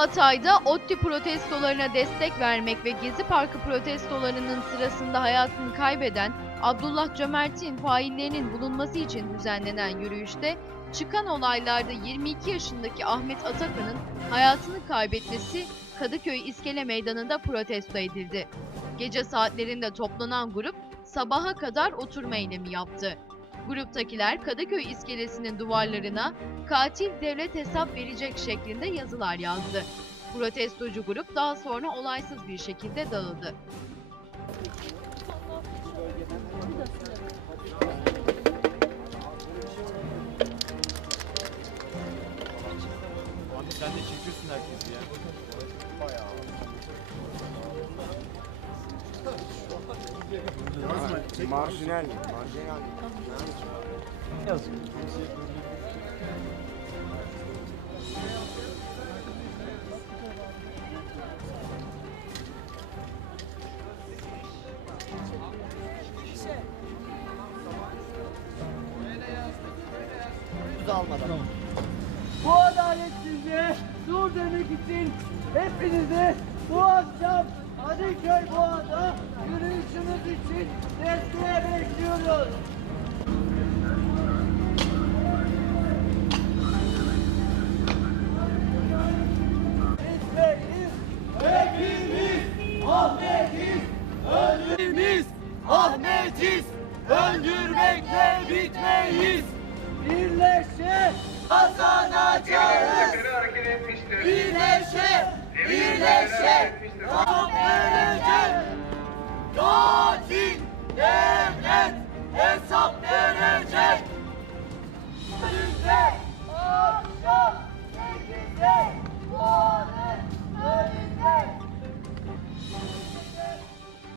Hatay'da ODTÜ protestolarına destek vermek ve Gezi Parkı protestolarının sırasında hayatını kaybeden Abdullah Cömert'in faillerinin bulunması için düzenlenen yürüyüşte çıkan olaylarda 22 yaşındaki Ahmet Atakan'ın hayatını kaybetmesi Kadıköy İskele Meydanı'nda protesto edildi. Gece saatlerinde toplanan grup sabaha kadar oturma eylemi yaptı. Gruptakiler Kadıköy iskelesinin duvarlarına katil devlet hesap verecek şeklinde yazılar yazdı. Protestocu grup daha sonra olaysız bir şekilde dağıldı. Sen de çekiyorsun herkesi ya. Marjinal, marjinal. Yazık. Bu adaletsizliğe dur demek için hepinizi bu akşam Kadıköy Boğa'da yürüyüşümüz için desteğe bekliyoruz. Öldürmekle bitmeyiz. Birleşe kazanacağız.